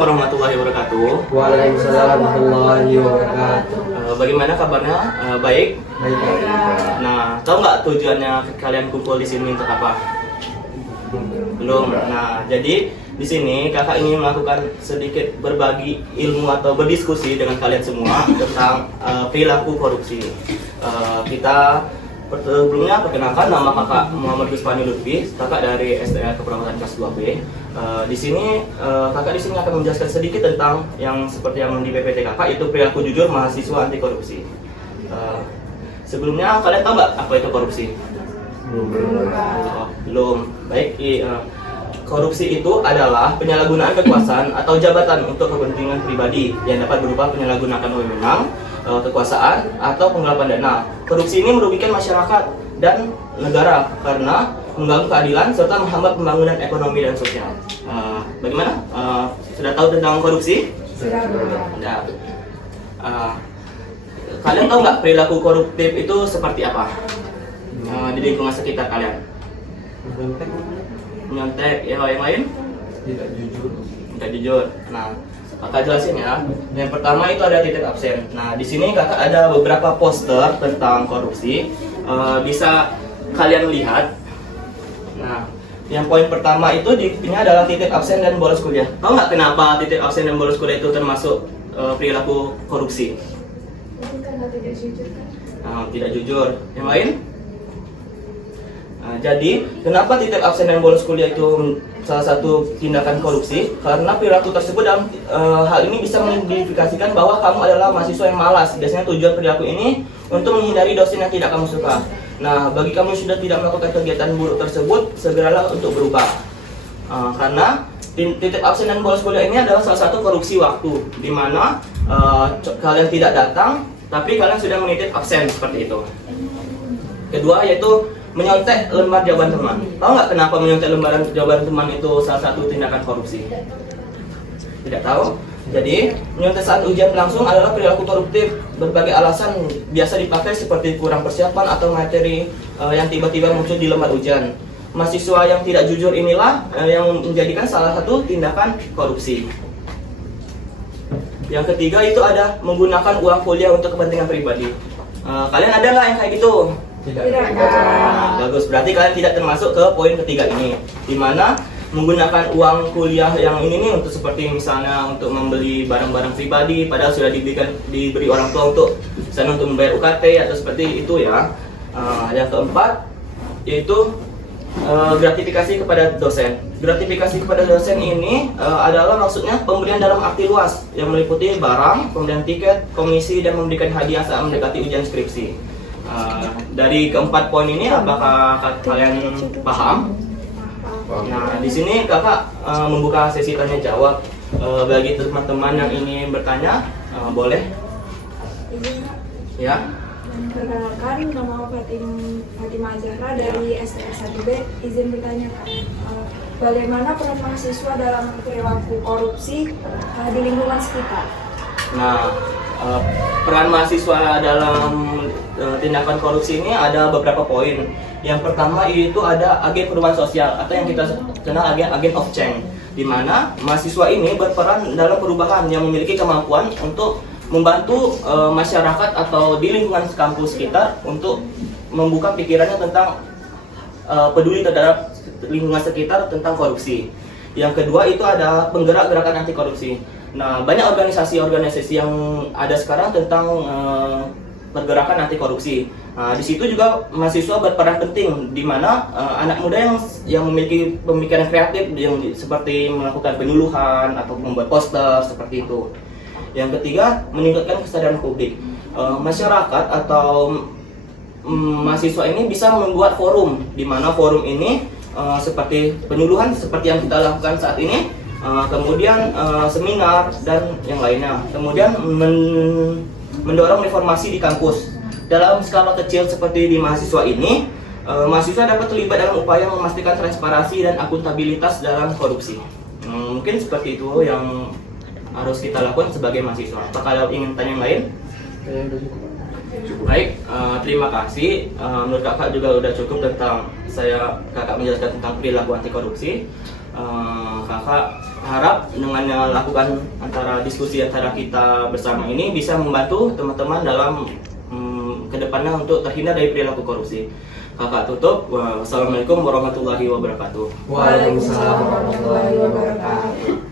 warahmatullahi wabarakatuh. Waalaikumsalam warahmatullahi wabarakatuh. Bagaimana kabarnya? Baik. Baik. Nah, tahu nggak tujuannya kalian kumpul di sini untuk apa? Belum. Nah, jadi di sini kakak ingin melakukan sedikit berbagi ilmu atau berdiskusi dengan kalian semua tentang perilaku korupsi. Kita sebelumnya perkenalkan, nama kakak Muhammad Rizfani Lutfi, kakak dari STR Keperawatan kelas 2B. Di sini kakak di sini akan menjelaskan sedikit tentang yang seperti yang di PPT kakak, yaitu perilaku jujur mahasiswa anti korupsi. Sebelumnya kalian tahu nggak apa itu korupsi? Belum. Baik. Korupsi itu adalah penyalahgunaan kekuasaan atau jabatan untuk kepentingan pribadi yang dapat berupa penyalahgunaan wewenang, kekuasaan, atau penggelapan dana. Korupsi ini merugikan masyarakat dan negara karena mengganggu keadilan serta menghambat pembangunan ekonomi dan sosial. Bagaimana? Sudah tahu tentang korupsi? Sudah. Kalian tahu nggak perilaku koruptif itu seperti apa di lingkungan sekitar kalian? Menyontek, ya yang lain? Tidak jujur. Nah, kakak jelasin ya. Yang pertama itu ada titik absen. Nah, di sini kakak ada beberapa poster tentang korupsi. Bisa kalian lihat. Nah, yang poin pertama itu ini adalah titik absen dan bolos kuliah. Tahu nggak kenapa titik absen dan bolos kuliah itu termasuk perilaku korupsi? Karena tidak jujur kan? Tidak jujur. Yang lain? Jadi, kenapa titik absen dan bolos kuliah itu salah satu tindakan korupsi? Karena perilaku tersebut dalam hal ini bisa mengidentifikasikan bahwa kamu adalah mahasiswa yang malas. Biasanya tujuan perilaku ini untuk menghindari dosen yang tidak kamu suka. Nah, bagi kamu yang sudah tidak melakukan kegiatan buruk tersebut, segeralah untuk berubah. Karena titik absen dan bolos kuliah ini adalah salah satu korupsi waktu, di mana kalian tidak datang, tapi kalian sudah menitip absen seperti itu. Kedua yaitu menyontek lembar jawaban teman. Tahu nggak kenapa menyontek lembaran jawaban teman itu salah satu tindakan korupsi? Tidak tahu. Jadi, menyontek saat ujian berlangsung adalah perilaku koruptif. Berbagai alasan biasa dipakai seperti kurang persiapan atau materi yang tiba-tiba muncul di lembar ujian. Mahasiswa yang tidak jujur inilah yang menjadikan salah satu tindakan korupsi. Yang ketiga itu ada menggunakan uang kuliah untuk kepentingan pribadi. Kalian ada nggak yang kayak gitu? Tidak. Bagus, berarti kalian tidak termasuk ke poin ketiga ini, di mana menggunakan uang kuliah yang ini nih untuk seperti misalnya untuk membeli barang-barang pribadi padahal sudah diberi orang tua untuk misalnya untuk membayar UKT atau seperti itu ya. Yang keempat yaitu gratifikasi kepada dosen. Gratifikasi kepada dosen ini adalah maksudnya pemberian dalam arti luas yang meliputi barang, pemberian tiket, komisi, dan memberikan hadiah saat mendekati ujian skripsi. Dari keempat poin ini apakah kalian paham? Nah, di sini kakak membuka sesi tanya jawab. Bagi teman-teman yang ingin bertanya, boleh? Ya. Perkenalkan, nama Fatimah Zahra dari STR 1B. Izin bertanya Kak, bagaimana peran mahasiswa dalam perilaku korupsi di lingkungan sekitar? Nah, peran mahasiswa dalam tindakan korupsi ini ada beberapa poin. Yang pertama itu ada agen perubahan sosial atau yang kita kenal agen of change, di mana mahasiswa ini berperan dalam perubahan yang memiliki kemampuan untuk membantu masyarakat atau di lingkungan kampus sekitar untuk membuka pikirannya tentang peduli terhadap lingkungan sekitar tentang korupsi. Yang kedua itu ada penggerak gerakan anti korupsi. Nah, banyak organisasi-organisasi yang ada sekarang tentang pergerakan anti korupsi. Nah, di situ juga mahasiswa berperan penting, di mana anak muda yang memiliki pemikiran kreatif yang seperti melakukan penyuluhan atau membuat poster seperti itu. Yang ketiga, meningkatkan kesadaran publik. Masyarakat atau mahasiswa ini bisa membuat forum, di mana forum ini seperti penyuluhan seperti yang kita lakukan saat ini, kemudian seminar dan yang lainnya. Kemudian mendorong reformasi di kampus. Dalam skala kecil seperti di mahasiswa ini, mahasiswa dapat terlibat dalam upaya memastikan transparansi dan akuntabilitas dalam korupsi. Mungkin seperti itu yang harus kita lakukan sebagai mahasiswa. Apakah ingin tanya yang lain? Baik, terima kasih. Menurut kakak juga udah cukup tentang kakak menjelaskan tentang perilaku anti korupsi. Kakak harap dengan melakukan diskusi antara kita bersama ini bisa membantu teman-teman dalam kedepannya untuk terhindar dari perilaku korupsi. Kakak tutup. Wassalamualaikum warahmatullahi wabarakatuh. Waalaikumsalam warahmatullahi wabarakatuh.